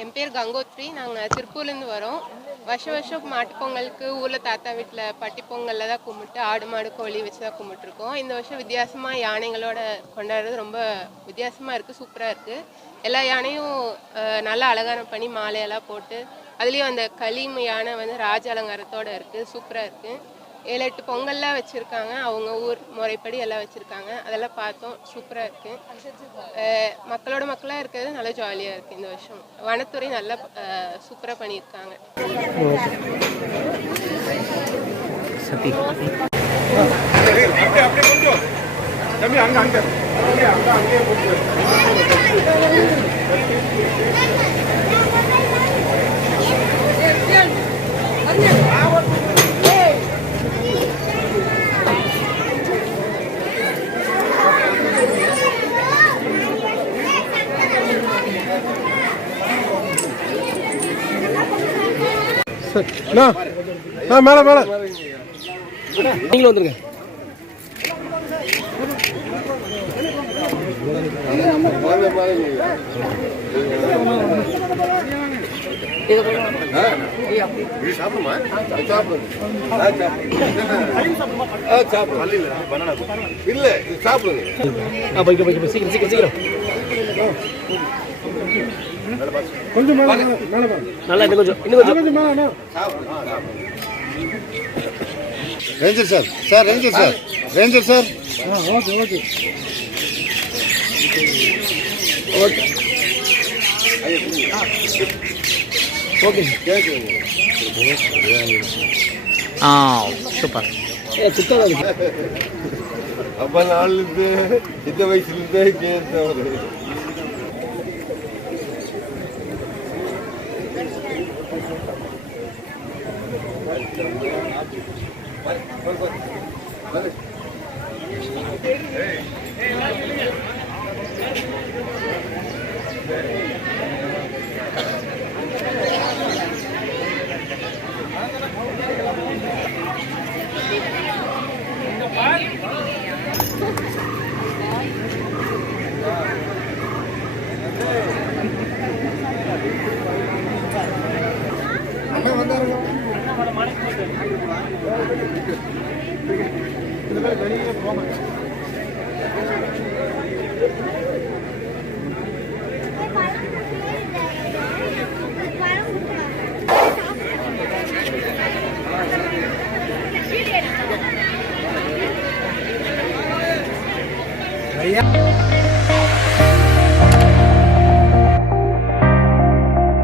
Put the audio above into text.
என் பேர் கங்கோத்ரி. நாங்கள் திருப்பூர்லேருந்து வரோம். வருஷம் மாட்டுப்பொங்கலுக்கு ஊரில் தாத்தா வீட்டில் பட்டி பொங்கலில் தான் கும்பிட்டு ஆடு மாடு கோழி வச்சு தான் கும்பிட்டுருக்கோம். இந்த வருஷம் வித்தியாசமாக யானைகளோட கொண்டாடுறது ரொம்ப வித்தியாசமாக இருக்குது, சூப்பராக இருக்குது. எல்லா யானையும் நல்லா அலங்காரம் பண்ணி மாலையெல்லாம் போட்டு, அதுலேயும் அந்த களி யானை வந்து ராஜ அலங்காரத்தோடு இருக்குது, சூப்பராக இருக்குது. 7-8 பொங்கல்லாம் வச்சுருக்காங்க, அவங்க ஊர் முறைப்படி எல்லாம் வச்சுருக்காங்க. அதெல்லாம் பார்த்தோம், சூப்பராக இருக்குது. மக்களாக இருக்கிறது நல்லா ஜாலியாக இருக்குது. இந்த வருஷம் வனத்துறை நல்லா சூப்பராக பண்ணியிருக்காங்க. மேல மேல நீங்களும் வந்துருங்க. இல்ல சாப்பிடுங்க. சீக்கிரம் சீக்கிரம் சீக்கிரம் கொஞ்சம் நல்லா இன்னும் கொஞ்சம் ranger sir sir ranger sir ranger sir okay okay okay super அப்ப நாள்லேருந்து இந்த வயசுலேருந்தே கேட்டவர். Vale.